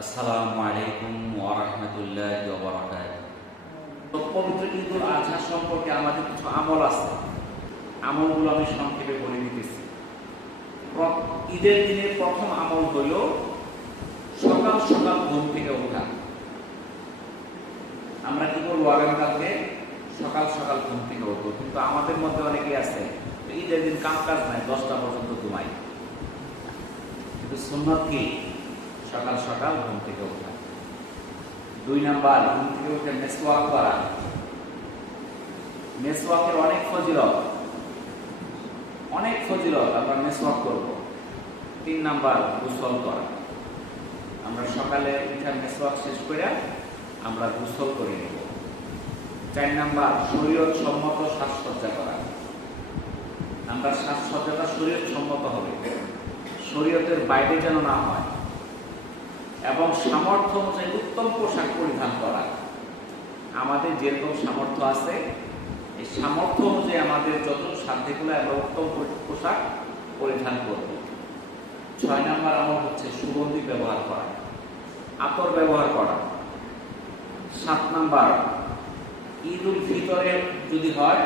আসসালামু আলাইকুম ওয়া রাহমাতুল্লাহি ওয়া বারাকাতুহু। তো পবিত্র ঈদুল আজহা সম্পর্কে আমাদের কিছু আমল আছে। আমলগুলো আমি সংক্ষেপে বলে দিতেছি। ঈদের দিনের প্রথম আমল হলো সকাল সকাল ঘুম থেকে ওঠা। আমরা কি বলবো, আগামীকালকে সকাল সকাল ঘুম থেকে উঠবো, কিন্তু আমাদের মধ্যে অনেকে আছে ঈদের দিন কাম কাজ নাই, 10টা পর্যন্ত ঘুমাই। কিন্তু সুন্নাত কি? সকাল সকাল ঘুম থেকে ওঠা। 2 নাম্বার, ঘুম থেকে উঠে মেসওয়াক করা। মেসওয়াকের অনেক ফজিলত, আমরা মেসওয়াক করব। 3 নাম্বার, গোসল করা। আমরা সকালে উঠে মেসওয়াক শেষ করে আমরা গোসল করে নেব। 4 নাম্বার, শরীয়ত সম্মত সাজসজ্জা করা। আমরা সাজসজ্জাটা শরীয়ত সম্মত হবে, শরীয়তের বাইরে যেন না হয়, এবং সামর্থ্য অনুযায়ী উত্তম পোশাক পরিধান করা। আমাদের যেরকম সামর্থ্য আছে, এই সামর্থ্য অনুযায়ী আমাদের যত সাধ্যগুলো আমরা উত্তম পোশাক পরিধান করব। 6 নাম্বার আমল হচ্ছে সুগন্ধি ব্যবহার করা, আতর ব্যবহার করা। 7 নাম্বার, ঈদ উল ফিতরে যদি হয়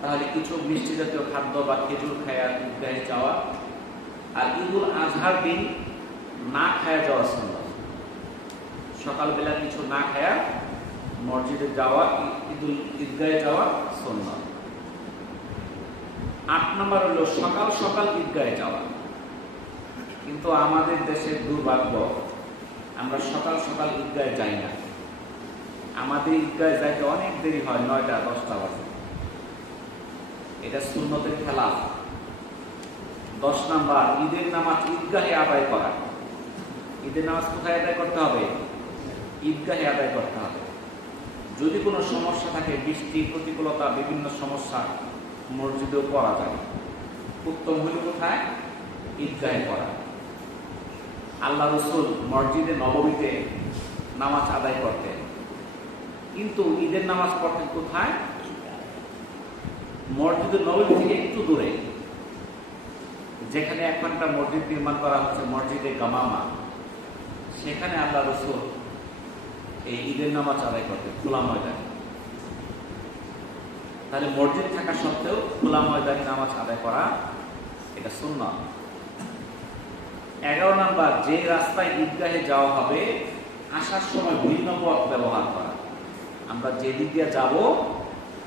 তাহলে কিছু মিষ্টি জাতীয় খাদ্য বা খেজুর খায়া ঈদগাহে যাওয়া। আর ঈদুল আজহার দিন না খায়া যাওয়া সুন্নাত। সকালবেলা কিছু না খায়া মসজিদে যাওয়া, ঈদগাহে যাওয়া সুন্নাত। 8 নাম্বার হলো সকাল সকাল ঈদগাহে যাওয়া। কিন্তু আমাদের দেশের দুর্ভাগ্য, আমরা সকাল সকাল ঈদগাহে যাই না। আমাদের ঈদগাহে যাইতে অনেক দেরি হয়, 9টা 10টা বাজে। এটা সুন্নতের খেলাফ। 10 নাম্বার, ঈদের নামাজ ঈদগাহে আদায় করা। ঈদের নামাজ কোথায় আদায় করতে হবে? ঈদগাহে আদায় করতে হবে। যদি কোনো সমস্যা থাকে, বৃষ্টি, প্রতিকূলতা, বিভিন্ন সমস্যা, মসজিদেও পড়া যায়। উত্তম হলো কোথায়? ঈদগাহে পড়া। আল্লাহ রাসূল মসজিদে নববীতে নামাজ আদায় করতেন, কিন্তু ঈদের নামাজ পড়তেন কোথায়? মসজিদে নববী থেকে একটু দূরে, যেখানে এখন একটা মসজিদ নির্মাণ করা হচ্ছে, মসজিদে গামামা। সেখানে আল্লাহ রাসূল এই ঈদের নামাজ আদায় করতেন খোলা ময়দানে। তাহলে মসজিদ থাকা সত্ত্বেও খোলা ময়দানে নামাজ আদায় করা, এটা সুন্নাত। 11 নাম্বার, যে রাস্তায় ঈদগাহে যাওয়া হবে আসার সময় ভিন্ন পথ ব্যবহার করা। আমরা যেদিক দিয়ে যাব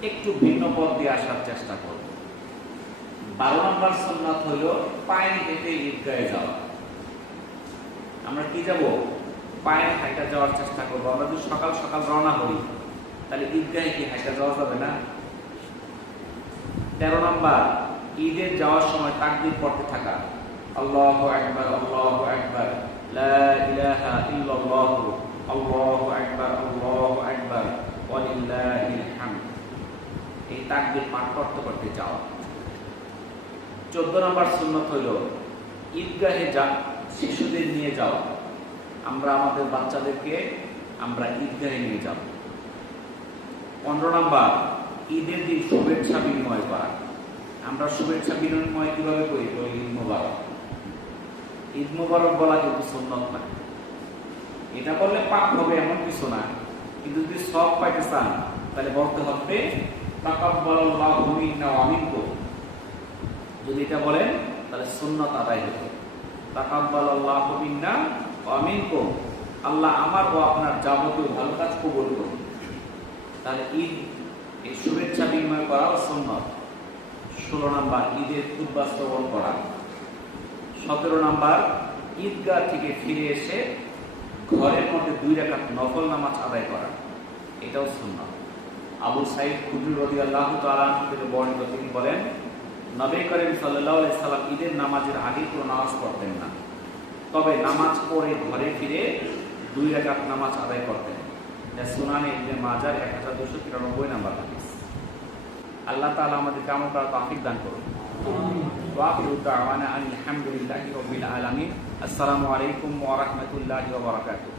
একটু ভিন্ন পথ দিয়ে আসার চেষ্টা করব। 12 নাম্বার সুন্নাত হলো পায়ে হেঁটে ঈদগাহে যাওয়া। আমরা কি যাব? পায়ে হাঁটা যাওয়ার চেষ্টা করবো। আমরা যদি সকাল সকাল রওনা হই তাহলে ঈদগাহে কি হাঁটা যাওয়া যাবে না? 13 নাম্বার, ঈদের যাওয়ার সময় তাকবীর পড়তে থাকা। আল্লাহু আকবার, আল্লাহু আকবার, লা ইলাহা ইল্লাল্লাহ, আল্লাহু আকবার, আল্লাহু আকবার, ওয়া লিল্লাহিল হামদ। এই তাকবীর পাঠ করতে করতে যাওয়া। 14 নাম্বার সুন্নাত হলো ঈদগাহে শিশুদের নিয়ে যাওয়া। আমরা আমাদের বাচ্চাদেরকে আমরা ঈদগাহে নিয়ে যাব। 15 নাম্বার, ঈদের দিন শুভেচ্ছা বিনিময় করা। আমরা শুভেচ্ছা বিনিময় কিভাবে করি? ঈদ মোবারক। ঈদ মোবারক বলা কিন্তু সুন্নাত না। এটা বললে পাপ হবে এমন কিছু না, কিন্তু যদি সওয়াব পাইতে চান তাহলে বলতে হবে তাকাব্বালাল্লাহু মিন্না ওয়া মিনকুম। যদি এটা বলেন তাহলে সুন্নাত আদায় হবে। তাকাব্বালাল্লাহু মিন্না ওয়া মিনকুম, আল্লাহ আমার ও আপনার যাবতীয় ভালো কাজ কবুল করুন। তাহলে ঈদ এই শুভেচ্ছা বিনিময় করাও সুন্নাত। 16 নাম্বার, ঈদের খুতবা শ্রবণ করা। 17 নাম্বার, ঈদগাহ থেকে ফিরে এসে ঘরের মধ্যে 2 রাকাত নফল নামাজ আদায় করা, এটাও সুন্নাত। আবু সাঈদ খুদরি রাদিয়াল্লাহু তাআলা আনহু থেকে বর্ণিত, তিনি বলেন নবী করিম সাল্লাল্লাহু আলাইহি সাল্লাম ঈদের নামাজের আগে কোনো নামাজ পড়তেন না, তবে নামাজ পড়ে ঘরে ফিরে 2 রাকাত নামাজ আদায় করতেন। সুনানে ইবনে মাজাহ 1293 নাম্বার হাদিস। আল্লাহ তাআলা আমাদেরকে আমল করার তৌফিক দান করুন। ওয়া আখিরু দাওয়ানা আলহামদুলিল্লাহি রাব্বিল আলামিন। আসসালামু আলাইকুম ওয়া রাহমাতুল্লাহি ওয়া বারাকাতুহু।